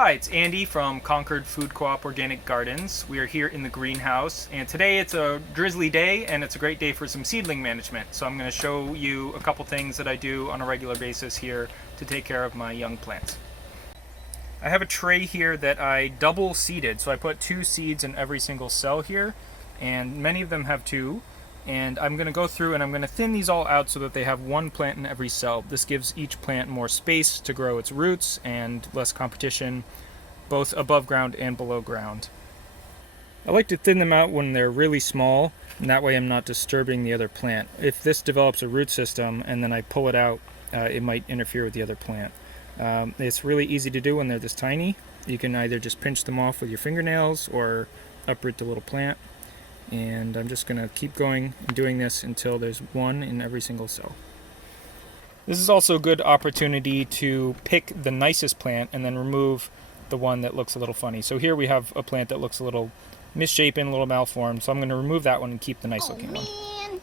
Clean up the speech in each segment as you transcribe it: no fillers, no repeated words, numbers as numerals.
Hi, it's Andy from Concord Food Co-op Organic Gardens. We are here in the greenhouse, and today it's a drizzly day and it's a great day for some seedling management. So I'm going to show you a couple things that I do on a regular basis here to take care of my young plants. I have a tray here that I double seeded, so I put 2 seeds in every single cell here, and many of them have 2. And I'm going to go through and I'm going to thin these all out so that they have 1 plant in every cell. This gives each plant more space to grow its roots and less competition, both above ground and below ground. I like to thin them out when they're really small, and that way I'm not disturbing the other plant. If this develops a root system and then I pull it out, it might interfere with the other plant. It's really easy to do when they're this tiny. You can either just pinch them off with your fingernails or uproot the little plant. And I'm just going to keep going and doing this until there's 1 in every single cell. This is also a good opportunity to pick the nicest plant and then remove the one that looks a little funny. So here we have a plant that looks a little misshapen, a little malformed, so I'm going to remove that one and keep the nice looking one.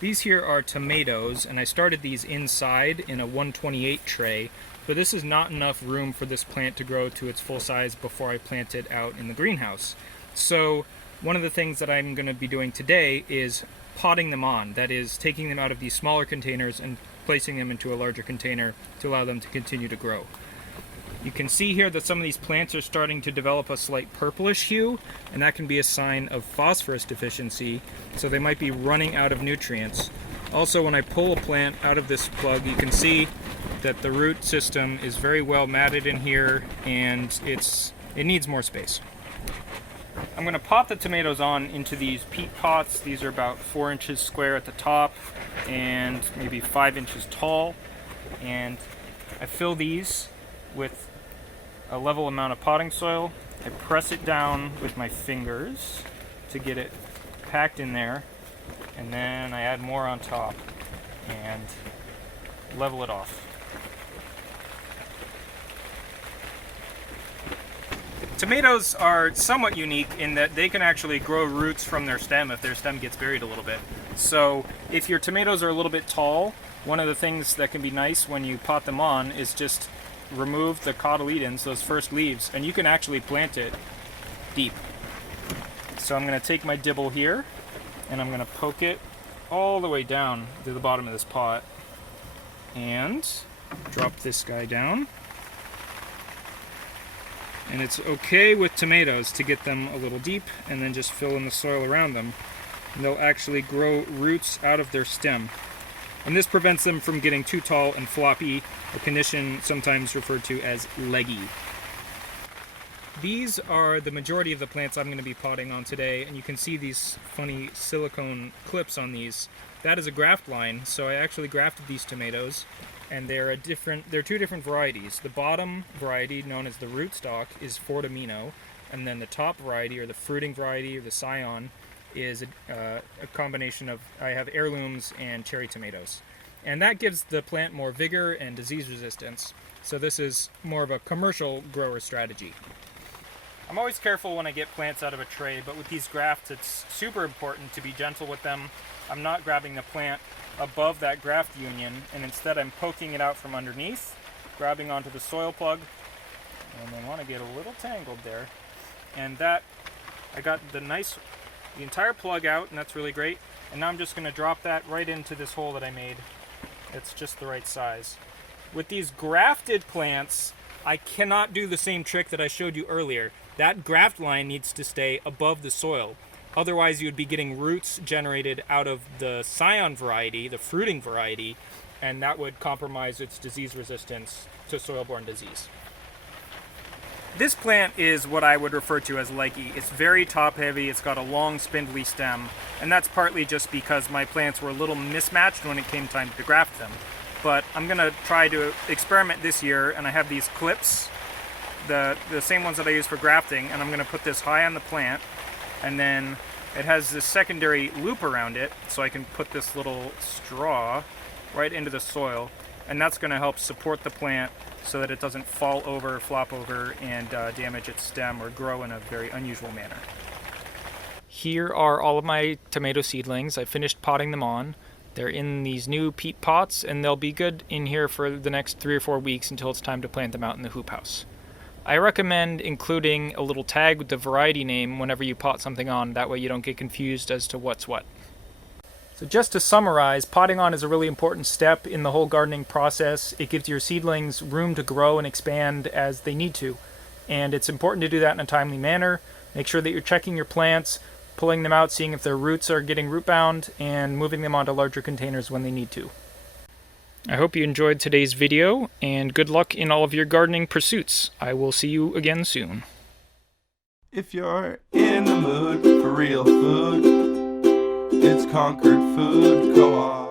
These here are tomatoes, and I started these inside in a 128 tray, but this is not enough room for this plant to grow to its full size before I plant it out in the greenhouse. So one of the things that I'm going to be doing today is potting them on. That is, taking them out of these smaller containers and placing them into a larger container to allow them to continue to grow. You can see here that some of these plants are starting to develop a slight purplish hue, and that can be a sign of phosphorus deficiency, so they might be running out of nutrients. Also, when I pull a plant out of this plug, you can see that the root system is very well matted in here, and it needs more space. I'm going to pot the tomatoes on into these peat pots. These are about 4 inches square at the top and maybe 5 inches tall. And I fill these with a level amount of potting soil. I press it down with my fingers to get it packed in there. And then I add more on top and level it off. Tomatoes are somewhat unique in that they can actually grow roots from their stem if their stem gets buried a little bit. So if your tomatoes are a little bit tall, one of the things that can be nice when you pot them on is just remove the cotyledons, those first leaves, and you can actually plant it deep. So I'm going to take my dibble here and I'm going to poke it all the way down to the bottom of this pot and drop this guy down. And it's okay with tomatoes to get them a little deep and then just fill in the soil around them. And they'll actually grow roots out of their stem. And this prevents them from getting too tall and floppy, a condition sometimes referred to as leggy. These are the majority of the plants I'm going to be potting on today, and you can see these funny silicone clips on these. That is a graft line, so I actually grafted these tomatoes. And they're 2 different varieties. The bottom variety, known as the rootstock, is Fortamino, and then the top variety, or the fruiting variety, or the Scion, is a combination of, I have heirlooms and cherry tomatoes. And that gives the plant more vigor and disease resistance. So this is more of a commercial grower strategy. I'm always careful when I get plants out of a tray, but with these grafts it's super important to be gentle with them. I'm not grabbing the plant above that graft union, and instead I'm poking it out from underneath, grabbing onto the soil plug, and I want to get a little tangled there. And that, I got the entire plug out, and that's really great. And now I'm just going to drop that right into this hole that I made. It's just the right size. With these grafted plants, I cannot do the same trick that I showed you earlier. That graft line needs to stay above the soil. Otherwise, you would be getting roots generated out of the Scion variety, the fruiting variety, and that would compromise its disease resistance to soil-borne disease. This plant is what I would refer to as leggy. It's very top-heavy, it's got a long, spindly stem, and that's partly just because my plants were a little mismatched when it came time to graft them. But I'm going to try to experiment this year, and I have these clips, the same ones that I use for grafting, and I'm going to put this high on the plant. And then it has this secondary loop around it, so I can put this little straw right into the soil, and that's going to help support the plant so that it doesn't fall over, flop over, and damage its stem or grow in a very unusual manner. Here are all of my tomato seedlings. I finished potting them on. They're in these new peat pots, and they'll be good in here for the next 3 or 4 weeks until it's time to plant them out in the hoop house. I recommend including a little tag with the variety name whenever you pot something on, that way you don't get confused as to what's what. So just to summarize, potting on is a really important step in the whole gardening process. It gives your seedlings room to grow and expand as they need to. And it's important to do that in a timely manner. Make sure that you're checking your plants, pulling them out, seeing if their roots are getting root bound, and moving them onto larger containers when they need to. I hope you enjoyed today's video, and good luck in all of your gardening pursuits. I will see you again soon. If you're in the mood for real food, it's Concord Food Co-op.